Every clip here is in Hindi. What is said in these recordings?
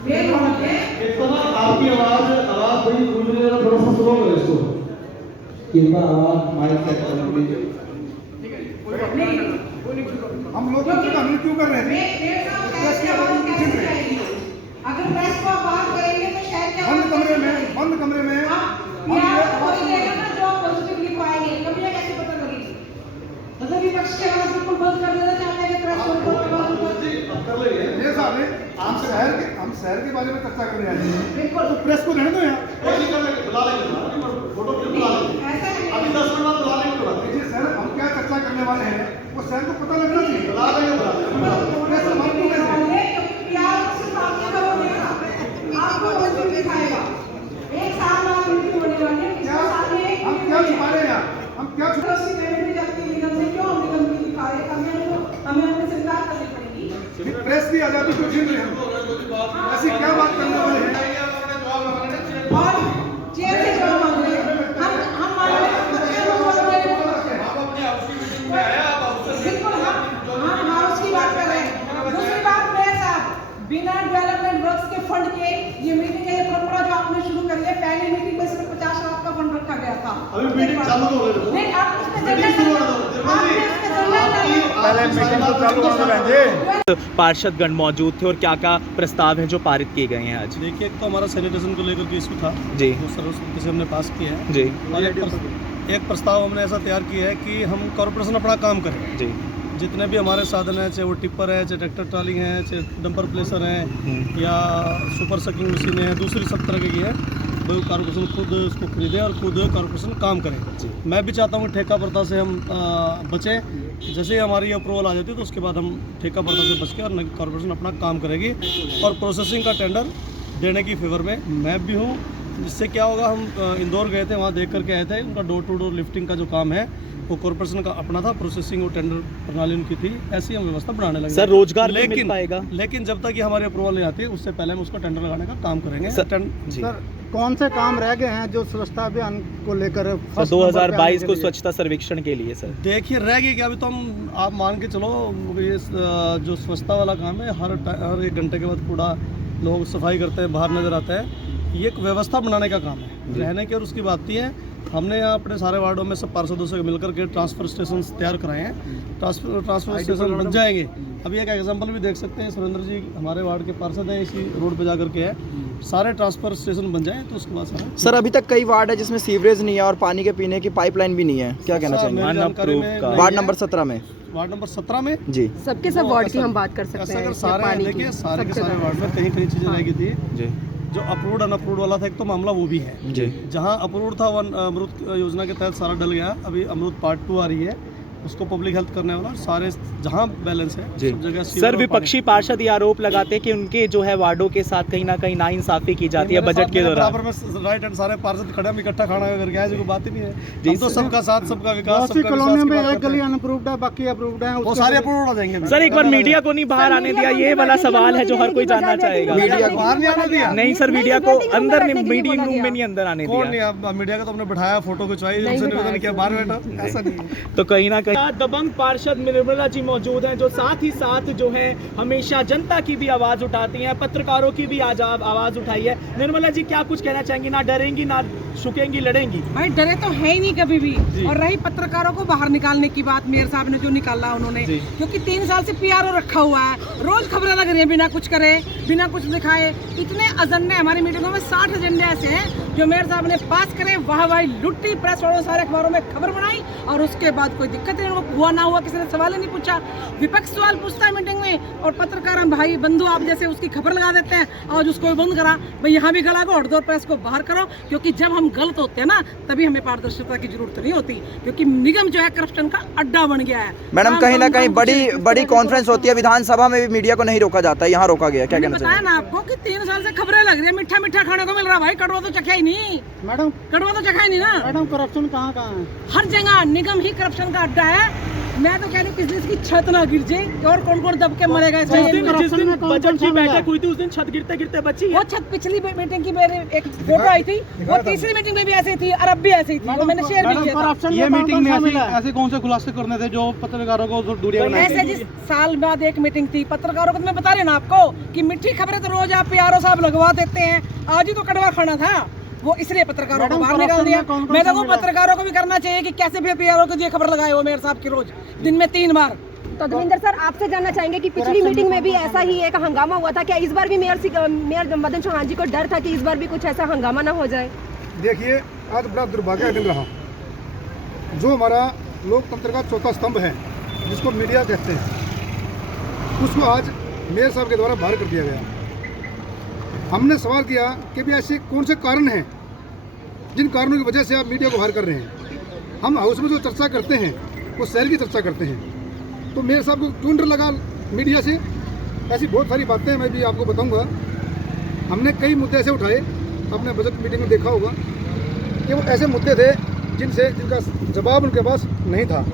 आपकी आवाज बड़ी थोड़ा सा स्लो करो इसको। कृपया आवाज माइक सेट करें प्लीज। हम लोग क्यों कर रहे थे? अगर प्रेस को बात करेंगे तो शायद क्या बंद कमरे में जो पॉजिटिव लिख पाएंगे कभी कैसे पता लगेगी? मतलब विपक्ष के आवाज बिल्कुल बंद कर देना चाहते हैं प्रेस को कर लेंगे। ये साहब हम शहर के बारे में चर्चा करने आए हैं। बिल्कुल तो प्रेस को रहने दो यहाँ। बुला लेंगे फोटो बुला लेंगे अभी 10 मिनट बाद बुला लेंगे। देखिए सर, हम क्या चर्चा करने वाले हैं वो शहर को पता लगना चाहिए। बुला लेंगे प्रेस हमारे को कैसे? आपको दिखाएगा एक साल बाद मीटिंग होने वाली है। हम क्या छुपा रहे हैं यहाँ? हम क्या छुपा निगम से क्यों निगम की दिखा रहे हैं? हमें अपनी सरकार करनी पड़ेगी। प्रेस की आजादी को छीन रहे हैं। ऐसी क्या बात करने वाले हैं? और चेयर से जवाब मांग रहे हैं। हम मान रहे हैं बिल्कुल हम हाउस की बात कर रहे हैं। दूसरी बात मेरे साथ बिना डेवलपमेंट वर्क्स के फंड के ये मीटिंग है, ये परंपरा जो आपने शुरू करी है। पहली मीटिंग में सिर्फ 50 लाख का फंड रखा गया था। अभी मीटिंग चालू हो गई नहीं, आप उसमें जनरल पहले मीटिंग तो चालू होने देंगे। पार्षदगण मौजूद थे और क्या क्या प्रस्ताव हैं जो पारित किए गए हैं आज? देखिए, एक तो हमारा सैनिटेशन को लेकर के इशू था जी, वो सर्वसम्मति से हमने पास किया है। जी और एक प्रस्ताव हमने ऐसा तैयार किया है कि हम कॉर्पोरेशन अपना काम करें। जी जितने भी हमारे साधन हैं, चाहे वो टिप्पर है, चाहे ट्रैक्टर ट्राली है, चाहे डंपर प्लेसर हैं या सुपर सकिंग मशीनें हैं, दूसरी सब तरह की है, वो कॉर्पोरेशन खुद उसको खरीदे और खुद कॉर्पोरेशन काम करे। मैं भी चाहता हूँ कि ठेका प्रथा से हम बचें। जैसे ही हमारी अप्रूवल आ जाती है तो उसके बाद हम ठेका प्रथा से बच के और कॉर्पोरेशन अपना काम करेगी और प्रोसेसिंग का टेंडर देने की फेवर में मैं भी हूँ। जिससे क्या होगा, हम इंदौर गए थे, वहाँ देख करके आए थे। उनका डोर टू डोर लिफ्टिंग का जो काम है वो कॉर्पोरेशन का अपना था, प्रोसेसिंग और टेंडर प्रणाली उनकी थी। ऐसी हम व्यवस्था बढ़ाने लगे। सर, रोजगार भी मिल पाएगा? लेकिन जब तक ये हमारी अप्रूवल नहीं आती उससे पहले हम उसका टेंडर लगाने का काम करेंगे। जी। सर, कौन से काम रह गए हैं जो स्वच्छता अभियान को लेकर 2022 को स्वच्छता सर्वेक्षण के लिए? सर देखिए, रह गई कि अभी तो हम आप मान के चलो, ये जो स्वच्छता वाला काम है, हर 1 घंटे के बाद कूड़ा लोग सफाई करते हैं, बाहर नजर आता है। ये एक व्यवस्था बनाने का काम है रहने की। और उसकी बात ये है, हमने यहाँ अपने सारे वार्डों में सब पार्षदों से मिलकर के ट्रांसफर स्टेशन तैयार कराए हैं। ट्रांसफर स्टेशन बन जाएंगे। अभी एक एग्जांपल भी देख सकते हैं, सुरेंद्र जी हमारे वार्ड के पार्षद हैं, इसी रोड पे जाकर के है। सारे ट्रांसफर स्टेशन बन जाए तो उसके बाद सर, अभी तक कई वार्ड है जिसमें सीवरेज नहीं है और पानी के पीने की पाइपलाइन भी नहीं है, क्या कहना चाहिए? वार्ड नंबर 17 में वार्ड नंबर 17 में जी, सबके सब वार्ड की हम बात कर सकते हैं। सारे देखिए, सारे के सारे वार्ड में कहीं चीजें रह गई थी जी। जो अप्रूव्ड अनअप्रूव्ड वाला था, एक तो मामला वो भी है जी। जहां अप्रूव्ड था अमृत योजना के तहत सारा डल गया। अभी अमृत पार्ट 2 आ रही है, उसको पब्लिक हेल्थ करने वाला, सारे जहां बैलेंस है सब जगह। सर, विपक्षी पार्षद ये आरोप लगाते हैं कि उनके जो है वार्डों के साथ कहीं ना कहीं नाइंसाफी की जाती है बजट के दौरान। बराबर में राइट एंड सारे पार्षद खड़े, हम इकट्ठा खाना करके आए, जो बात ही नहीं है। हम तो सबका साथ, सबका विकास, सबका कॉलोनी में एक गली अनअप्रूव्ड है, बाकी अप्रूव्ड है, वो सारे अप्रूव्ड हो जाएंगे। सर, एक बार मीडिया को नहीं बाहर आने दिया, ये वाला सवाल है जो हर कोई जानना चाहेगा। मीडिया को बाहर नहीं आने दिया? नहीं सर, मीडिया को अंदर मीटिंग रूम में नहीं अंदर आने कौन दिया। नहीं? मीडिया का तो हमने बिठाया, फोटो खिंचवाई, उनसे निवेदन किया, बाहर बैठा, ऐसा नहीं। तो कहीं ना कहीं दबंग पार्षद निर्मला जी मौजूद हैं, जो साथ ही साथ जो है हमेशा जनता की भी आवाज उठाती हैं, पत्रकारों की भी आज आवाज उठाई है। निर्मला जी, क्या कुछ कहना चाहेंगी? ना डरेंगी, ना झुकेंगी, लड़ेंगी? भाई डरे तो है ही नहीं कभी भी। और रही पत्रकारों को बाहर निकालने की बात, मेयर साहब ने जो निकाला उन्होंने, क्योंकि 3 साल से पीआरओ रखा हुआ है, रोज खबरें लग रही है बिना कुछ करे, बिना कुछ दिखाए। इतने एजेंडे हमारी मीटिंगों में 60 एजेंडे ऐसे हैं जो मेयर साहब ने पास करे, वाह वाह लुट्टी, प्रेस वालों सारे अखबारों में खबर बनाई और उसके बाद कोई दिक्कत नहीं हुआ, ना हुआ, किसी ने सवाल ही नहीं पूछा। विपक्ष सवाल पूछता है मीटिंग में और पत्रकार हम भाई बंधु आप जैसे उसकी खबर लगा देते हैं। आज उसको बंद करा, भाई यहाँ भी गला को हट दो, प्रेस को बाहर करो, क्योंकि जब हम गलत होते हैं ना तभी हमें पारदर्शिता की जरूरत नहीं होती, क्योंकि निगम जो है करप्शन का अड्डा बन गया है। मैडम, कहीं ना कहीं बड़ी कॉन्फ्रेंस होती है विधानसभा में भी, मीडिया को नहीं रोका जाता है, यहाँ रोका गया, क्या कहना चाहिए? बताया ना आपको कि 3 साल से खबरें लग रही है, मीठा मीठा खाने को मिल रहा है, भाई कड़वा तो चखा ही नहीं। मैडम, कड़वा तो चखा ही नहीं ना। मैडम, करप्शन कहाँ है? हर जगह निगम ही करप्शन का अड्डा है। मैं तो कह रही हूँ किसी दिन इसकी छत ना गिर जाए और कौन कौन दब के मरेगा जिस दिन इसमें। बजट की बैठक हुई थी उस दिन छत गिरते गिरते बची है। वो छत पिछली मीटिंग की मेरे एक फोटो आई थी, वो तीसरी मीटिंग में भी ऐसी थी और अब भी ऐसी थी, वो मैंने शेयर भी किया था। ये मीटिंग में ऐसे कौन से खुलासे करने थे जो पत्रकारों को दूरियां बनाई ऐसे जिस साल बाद एक मीटिंग थी पत्रकारों को, तो मैं बता रही हूँ ना आपको कि मीठी खबरें तो रोज आप पीआरओ साहब लगवा देते हैं, आज ही तो कड़वा खाना था वो, इसलिए पत्रकारों को बाहर निकाल दिया। मैं तो पत्रकारों को भी करना चाहिए कि कैसे भी पीआरओ को दिए खबर लगाए हो मेयर साहब की रोज दिन में 3 बार। तो धर्मेंद्र सर, आपसे जानना चाहेंगे कि पिछली मीटिंग में भी ऐसा ही एक हंगामा हुआ था, क्या इस बार भी मेयर मदन चौहान जी को डर था कि इस बार भी कुछ ऐसा हंगामा ना हो जाए? देखिए, आज बड़ा दुर्भाग्य दिन रहा। जो हमारा लोकतंत्र का चौथा स्तंभ है, जिसको मीडिया कहते हैं, उसको आज मेयर साहब के द्वारा बाहर कर दिया गया। हमने सवाल किया कि भी ऐसे कौन से कारण हैं जिन कारणों की वजह से आप मीडिया को बाहर कर रहे हैं। हम हाउस में जो चर्चा करते हैं वो शहर की चर्चा करते हैं, तो मेयर साहब को क्यों डर लगा मीडिया से? ऐसी बहुत सारी बातें मैं भी आपको बताऊंगा। हमने कई मुद्दे ऐसे उठाए, आपने बजट मीटिंग में देखा होगा कि वो ऐसे मुद्दे थे जिनका जवाब उनके पास नहीं था।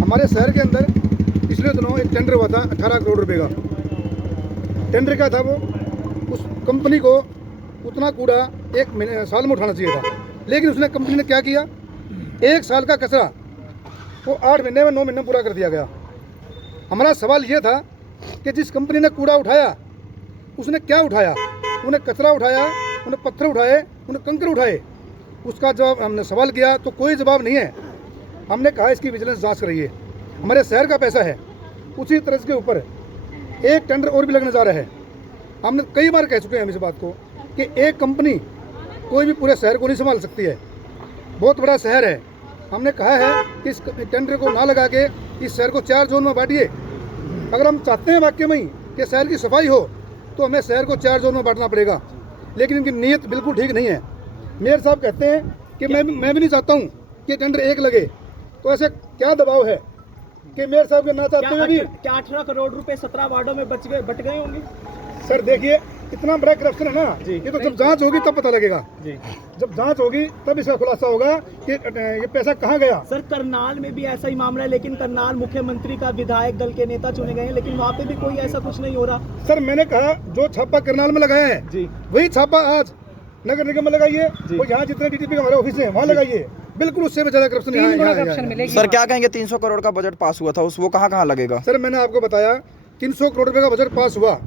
हमारे शहर के अंदर पिछले दिनों एक टेंडर हुआ था 18 करोड़ रुपए का। टेंडर क्या था? वो उस कंपनी को उतना कूड़ा 1 साल में उठाना चाहिए था, लेकिन उसने कंपनी ने क्या किया, 1 साल का कचरा वो 8 महीने में 9 महीने में पूरा कर दिया गया। हमारा सवाल ये था कि जिस कंपनी ने कूड़ा उठाया उसने क्या उठाया? उन्हें कचरा उठाया, उन्हें पत्थर उठाए, उन्हें कंकर उठाए? उसका जवाब हमने सवाल किया तो कोई जवाब नहीं है। हमने कहा इसकी विजिलेंस जांच कराइए, हमारे शहर का पैसा है। उसी तरह के ऊपर एक टेंडर और भी लगने जा रहा है। हमने कई बार कह चुके हैं हम इस बात को कि एक कंपनी कोई भी पूरे शहर को नहीं संभाल सकती है, बहुत बड़ा शहर है। हमने कहा है कि इस टेंडर को ना लगा के इस शहर को 4 जोन में बांटिए। अगर हम चाहते हैं वाकई में कि शहर की सफाई हो तो हमें शहर को 4 जोन में बांटना पड़ेगा, लेकिन इनकी नीयत बिल्कुल ठीक नहीं है। मेयर साहब कहते हैं कि मैं भी नहीं चाहता हूँ कि टेंडर एक लगे, तो ऐसे क्या दबाव है कि मेयर साहब के ना चाहते हुए भी? क्या 18 करोड़ रुपए 17 वार्डों में बट गए होंगे? सर देखिए, इतना बड़ा करप्शन है ना, ये तो जब जांच होगी तब पता लगेगा। जब जांच होगी तब इसका खुलासा होगा कि ये पैसा कहाँ गया। सर, करनाल में भी ऐसा ही मामला है, लेकिन करनाल मुख्यमंत्री का विधायक दल के नेता चुने गए हैं, लेकिन वहाँ पे भी कोई ऐसा कुछ नहीं हो रहा। सर मैंने कहा जो छापा करनाल में लगाया है वही छापा आज नगर निगम में लगाइए, और यहाँ जितने डीटीपी के हमारे ऑफिस है वहाँ लगाइए, बिल्कुल उससे भी ज्यादा करप्शन। सर क्या कहेंगे, 300 करोड़ का बजट पास हुआ था, वो कहाँ लगेगा? सर मैंने आपको बताया 300 करोड़ रुपए का बजट पास हुआ,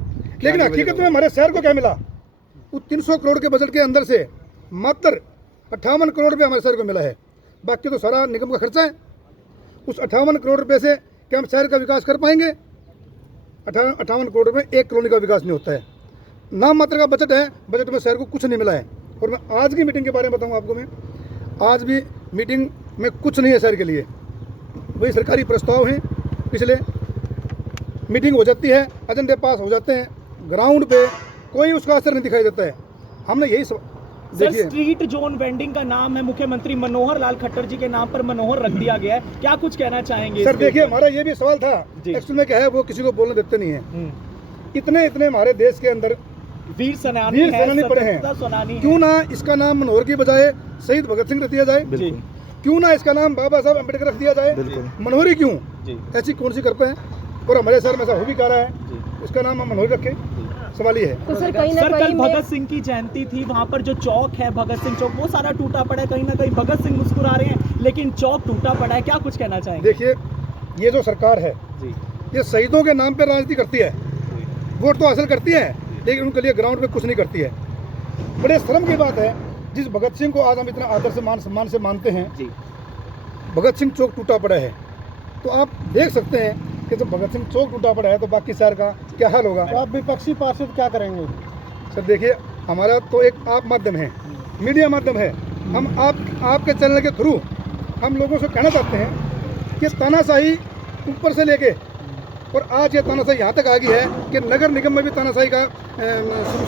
लेकिन हकीकत में हमारे शहर को क्या मिला? उस 300 करोड़ के बजट के अंदर से मात्र 58 करोड़ रुपए हमारे शहर को मिला है, बाकी तो सारा निगम का खर्चा है। उस 58 करोड़ रुपए से क्या हम शहर का विकास कर पाएंगे? 58 करोड़ रुपए एक कॉलोनी का विकास नहीं होता है। नाम मात्र का बजट है, बजट में शहर को कुछ नहीं मिला है। और मैं आज की मीटिंग के बारे में बताऊँ आपको, मैं आज भी मीटिंग में कुछ नहीं है शहर के लिए, वही सरकारी प्रस्ताव हैं। पिछले मीटिंग हो जाती है, एजेंडे पास हो जाते हैं, ग्राउंड पे कोई उसका असर नहीं दिखाई देता है। हमने यही देखिए, स्ट्रीट जोन वेंडिंग का नाम है मुख्यमंत्री मनोहर लाल खट्टर जी के नाम पर मनोहर रख दिया गया है, क्या कुछ कहना चाहेंगे? सर देखिए, हमारा ये भी सवाल था, एक्चुअली में क्या है वो किसी को बोलने देते नहीं है। इतने हमारे देश के अंदर वीर सेनानी पड़े हैं, क्यों ना इसका नाम मनोहर की बजाय शहीद भगत सिंह रख दिया जाए? क्यों ना इसका नाम बाबा साहब अम्बेडकर रख दिया जाए? मनोहर ही क्यों? ऐसी कौन सी करते हैं? और हमारे शहर में ऐसा हो भी कह रहा है, इसका नाम हम मनोहर रखें, सवाल ये है। तो सर कल भगत सिंह की जयंती थी, वहाँ पर जो चौक है भगत सिंह चौक, वो सारा टूटा पड़ा है। कहीं ना कहीं भगत सिंह मुस्कुरा रहे हैं, लेकिन चौक टूटा पड़ा है, क्या कुछ कहना चाहेंगे? देखिए, ये जो सरकार है ये शहीदों के नाम पर राजनीति करती है, वोट तो हासिल करती है, लेकिन उनके लिए ग्राउंड पे कुछ नहीं करती है। बड़े शर्म की बात है, जिस भगत सिंह को आज हम इतना आदर से सम्मान से मानते हैं, भगत सिंह चौक टूटा पड़ा है। तो आप देख सकते हैं कि जब भगत सिंह चौक टूटा पड़ा है तो बाकी शहर का क्या हाल होगा। तो आप विपक्षी पार्षद क्या करेंगे? सर देखिए, हमारा तो एक आप माध्यम है, मीडिया माध्यम है। हम आपके चैनल के थ्रू हम लोगों से कहना चाहते हैं कि तानाशाही ऊपर से लेके और आज ये तानाशाही यहाँ तक आ गई है कि नगर निगम में भी तानाशाही का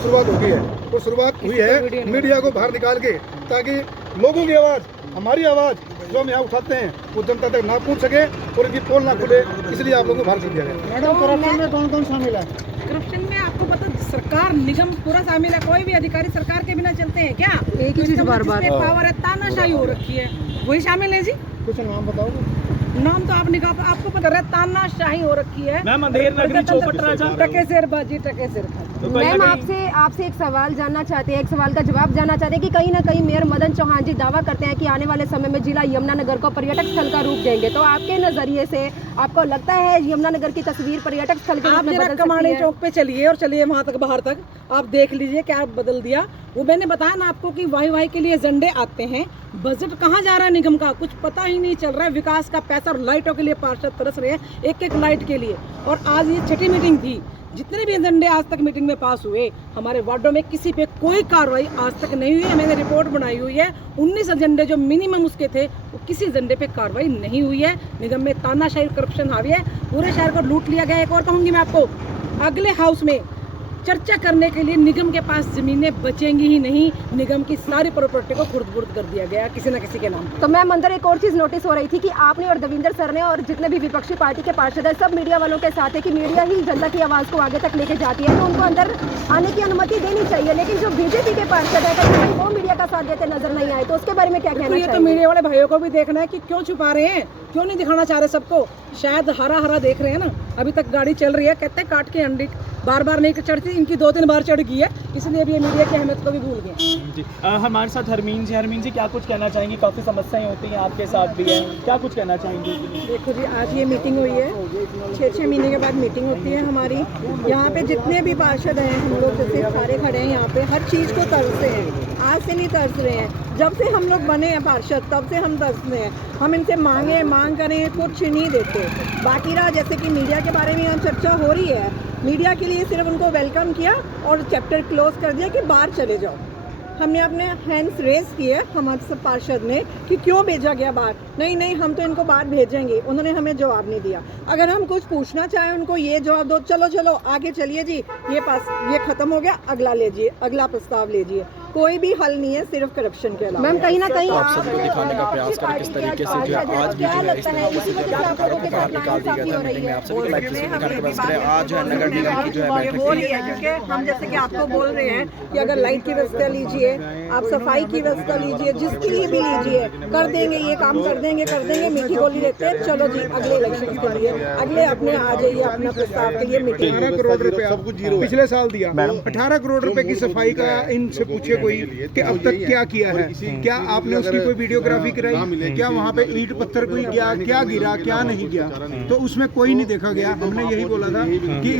शुरुआत हो गई है। और शुरुआत हुई है मीडिया को बाहर निकाल के, ताकि लोगों की आवाज़, हमारी आवाज़ जो हम यहाँ उठाते हैं वो जनता तक ना पहुँच सके और इनकी पोल ना खुले, इसलिए आप लोगों को बाहर कर दिया गया। मैडम, करप्शन में कौन कौन शामिल है? करप्शन में आपको पता, सरकार निगम पूरा शामिल है। कोई भी अधिकारी सरकार के बिना चलते हैं क्या? एक ही चीज बार-बार पावर है, तानाशाही हो रखी है, वही शामिल है जी। कुछ नाम बताओ। नाम तो आपने कहा, आपको पता है तानाशाही हो रखी है मैम अंधेर नगरी चौपट राजा टके सिर बाजी टके सिर खा। तो कहीं मैम ना कहीं- आपसे एक सवाल जानना चाहते हैं, एक सवाल का जवाब जानना चाहते हैं कि कहीं ना कहीं मेयर मदन चौहान जी दावा करते हैं कि आने वाले समय में जिला यमुनानगर को पर्यटक स्थल का रूप देंगे, तो आपके नजरिए से आपको लगता है यमुनानगर की तस्वीर पर्यटक स्थल के रूप आप में जरा बदल सकती कमानी है? चौक पे चलिए और चलिए वहां तक बाहर तक, आप देख लीजिए क्या बदल दिया। वो मैंने बताया ना आपको कि वाई वाई के लिए एजेंडे आते हैं, बजट कहाँ जा रहा है निगम का कुछ पता ही नहीं चल रहा है। विकास का पैसा और लाइटों के लिए पार्षद तरस रहे हैं, एक एक लाइट के लिए। और आज ये छठी मीटिंग थी, जितने भी एजेंडे आज तक मीटिंग में पास हुए, हमारे वार्डों में किसी पे कोई कार्रवाई आज तक नहीं हुई है। मैंने रिपोर्ट बनाई हुई है, 19 एजेंडे जो मिनिमम उसके थे, वो किसी एजेंडे पे कार्रवाई नहीं हुई है। निगम में तानाशाही करप्शन हावी है, पूरे शहर को लूट लिया गया। एक और कहूँगी मैं आपको, अगले हाउस में चर्चा करने के लिए निगम के पास जमीनें बचेंगी ही नहीं। निगम की सारी प्रॉपर्टी को खुर्द-बुर्द कर दिया गया किसी न किसी के नाम। तो मैम अंदर एक और चीज़ नोटिस हो रही थी कि आपने और देवेंद्र सर ने और जितने भी विपक्षी पार्टी के पार्षद हैं सब मीडिया वालों के साथ है कि मीडिया ही जनता की आवाज़ को आगे तक लेके जाती है, तो उनको अंदर आने की अनुमति देनी चाहिए। लेकिन जो बीजेपी के पार्षद है कहीं वो मीडिया का साथ देते नजर नहीं आए, तो उसके बारे में क्या कहना ये तो चाहिए? मीडिया वाले भाइयों को भी देखना है कि क्यों छुपा रहे हैं, क्यों नहीं दिखाना चाह रहे सबको। शायद हरा हरा देख रहे हैं ना, अभी तक गाड़ी चल रही है, कहते हैं काट के अंडी बार बार नहीं चढ़ती, इनकी 2-3 बार चढ़ गई है, इसलिए अभी ये मीडिया की अहमियत को भी भूल गए। जी हमारे साथ हरमीन जी क्या कुछ कहना चाहेंगी? काफ़ी समस्याएं होती हैं, आपके साथ भी है, क्या कुछ कहना चाहेंगी? देखो जी, आज ये मीटिंग हुई है, 6 महीने के बाद मीटिंग होती है हमारी। यहाँ पे जितने भी पार्षद हैं, हम लोग जैसे सारे खड़े हैं यहाँ पे, हर चीज़ को तरसते हैं। आज से नहीं तरस रहे हैं, जब से हम लोग बने हैं पार्षद तब से हम तरसते हैं। हम इनसे मांग करें कुछ नहीं देते। बाकी रहा जैसे कि मीडिया के बारे में यहाँ चर्चा हो रही है, मीडिया के लिए सिर्फ उनको वेलकम किया और चैप्टर क्लोज कर दिया कि बाहर चले जाओ। हमने अपने हैंड्स रेज किए हमारे सब पार्षद ने कि क्यों भेजा गया बाहर। नहीं हम तो इनको बाहर भेजेंगे, उन्होंने हमें जवाब नहीं दिया। अगर हम कुछ पूछना चाहें उनको ये जवाब दो, चलो आगे चलिए जी, ये खत्म हो गया, अगला लीजिए, अगला प्रस्ताव लीजिए। कोई भी हल नहीं है, सिर्फ करप्शन के अलावा। मैम कहीं ना कहीं आप सबको दिखाने का प्रयास करें किस तरीके से जो है आज भी जो है इस तरह से आप लोगों के साथ निकाल दिया गया था मीटिंग में। आप सभी को लाइव तस्वीर दिखाने का प्रयास करें। आज जो है नगर निगम की जो है बैठक हो रही है, क्योंकि हम जैसे कि आपको बोल रहे हैं कि अगर लाइट की व्यवस्था लीजिए, आप सफाई की व्यवस्था लीजिए, जिसके लिए भी लीजिए, कर देंगे, ये काम कर देंगे। मीठी गोली देते हैं, चलो जी अगले इलेक्शन के लिए अगले अपने आ जाइए अपना प्रस्ताव के लिए मीटिंग। 18 करोड़ रुपया सब कुछ जीरो पिछले साल दिया। 18 करोड़ रुपए की सफाई का इनसे पूछे कोई कि अब तक क्या किया है, क्या आपने उसकी कोई वीडियोग्राफी कराई, क्या वहाँ पे ईंट पत्थर कोई गया, क्या गिरा, क्या नहीं गया, तो उसमें कोई नहीं देखा गया। हमने यही बोला था कि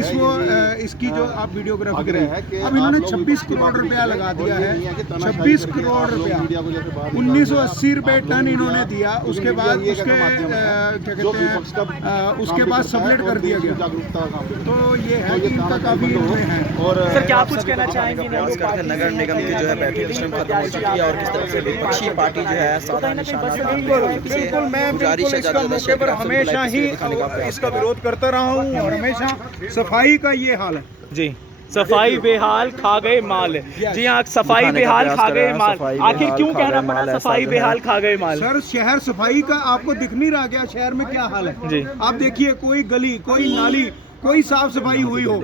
इसकी जो आप वीडियोग्राफी कराई, अब इन्होंने 26 करोड़ रुपया लगा दिया है। 26 करोड़ रुपया 1980 रुपए टन इन्होंने दिया। उसके बाद उसके क्या कहते हैं उसके बाद सबलेट कर दिया गया। तो ये है कि इनका काफी है। और सर क्या कुछ कहना चाहेंगे? नगर निगम की जो है बैठक इस टाइम खत्म हो चुकी है और किस तरह से विपक्षी पार्टी जो है साधा निशाना बिल्कुल मैं बिल्कुल इसका मौके पर हमेशा ही इसका विरोध करता रहा हूँ और हमेशा सफाई का ये हाल है जी। सफाई बेहाल खा गए माल। जी हाँ, सफाई बेहाल खा गए माल। आखिर क्यों कहना पड़ा सफाई बेहाल खा गए माल? सर शहर सफाई का आपको दिख नहीं रहा क्या शहर में क्या हाल है जी। आप देखिए, कोई गली, कोई नाली, कोई साफ सफाई हुई हो,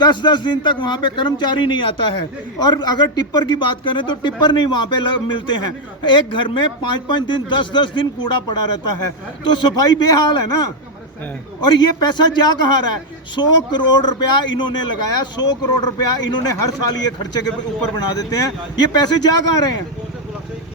10-10 दिन तक वहाँ पे कर्मचारी नहीं आता है। और अगर टिप्पर की बात करें तो टिप्पर नहीं वहाँ पे मिलते हैं। एक घर में 5-5 दिन 10-10 दिन कूड़ा पड़ा रहता है, तो सफाई बेहाल है ना। और ये पैसा जा कहाँ रहा है? 100 करोड़ रुपया इन्होंने लगाया, 100 करोड़ रुपया इन्होंने हर साल ये खर्चे के ऊपर बना देते हैं। ये पैसे जा कहाँ रहे हैं?